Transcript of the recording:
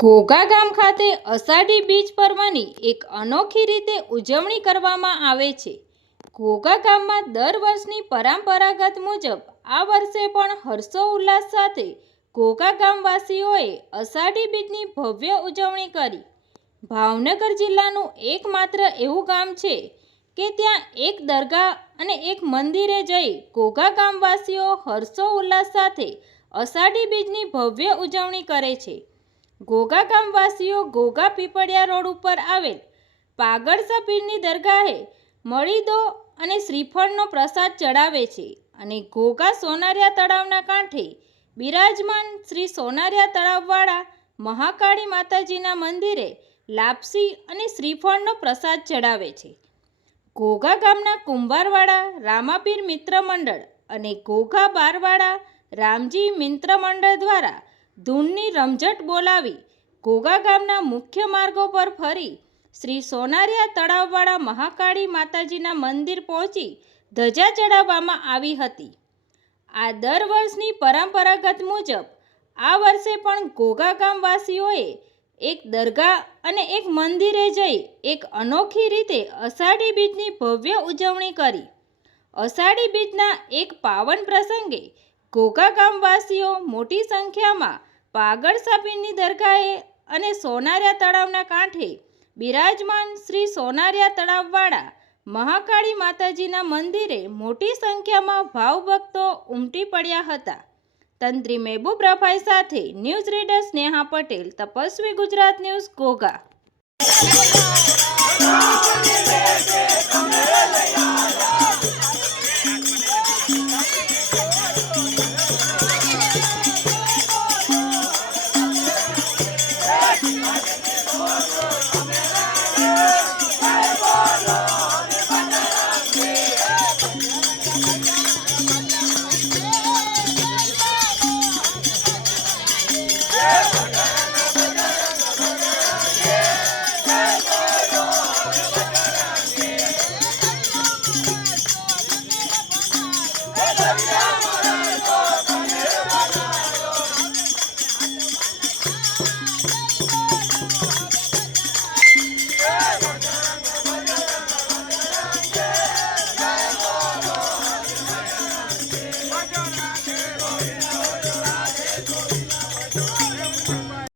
ઘોઘા ગામ ખાતે અષાઢી બીજ પર્વની એક અનોખી રીતે ઉજવણી કરવામાં આવે છે. ઘોઘા ગામમાં દર વર્ષની પરંપરાગત મુજબ આ વર્ષે પણ હર્ષોલ્લાસ સાથે ઘોઘા ગામવાસીઓએ અષાઢી બીજની ભવ્ય ઉજવણી કરી. ભાવનગર જિલ્લાનું એકમાત્ર એવું ગામ છે કે ત્યાં એક દરગાહ અને એક મંદિરે જઈ ઘોઘા ગામવાસીઓ હર્ષોલ્લાસ સાથે અષાઢી બીજની ભવ્ય ઉજવણી કરે છે. ઘોઘા ગામવાસીઓ ઘોઘા પીપળિયા રોડ ઉપર આવેલ પાગળસા પીરની દરગાહે મળીદો અને શ્રીફળનો પ્રસાદ ચડાવે છે અને ઘોઘા સોનારિયા તળાવના કાંઠે બિરાજમાન શ્રી સોનારિયા તળાવવાળા મહાકાળી માતાજીના મંદિરે લાપસી અને શ્રીફળનો પ્રસાદ ચડાવે છે. ઘોઘા ગામના કુંભારવાડા રામાપીર મિત્ર મંડળ અને ઘોઘા બારવાડા રામજી મિત્ર મંડળ દ્વારા ધૂનની રમઝટ બોલાવી ઘોઘા ગામના મુખ્ય માર્ગો પર ફરી શ્રી સોનારિયા તળાવવાળા મહાકાળી માતાજીના મંદિર પહોંચી ધજા ચડાવવામાં આવી હતી. આ દર વર્ષની પરંપરાગત મુજબ આ વર્ષે પણ ઘોઘા ગામવાસીઓએ એક દરગાહ અને એક મંદિરે જઈ એક અનોખી રીતે અષાઢી બીજની ભવ્ય ઉજવણી કરી. અષાઢી બીજના એક પાવન પ્રસંગે ઘોઘા ગામવાસીઓ મોટી સંખ્યામાં પાગળસા પીરની દરગાહે અને સોનારિયા તળાવના કાંઠે બિરાજમાન શ્રી સોનારિયા તળાવવાળા મહાકાળી માતાજીના મંદિરે મોટી સંખ્યામાં ભાવભક્તો ઉમટી પડ્યા હતા. તંત્રી મહેબૂબ રફાઈ સાથે news reader Sneha Patel, Tapasvi Gujarat news, Ghogha.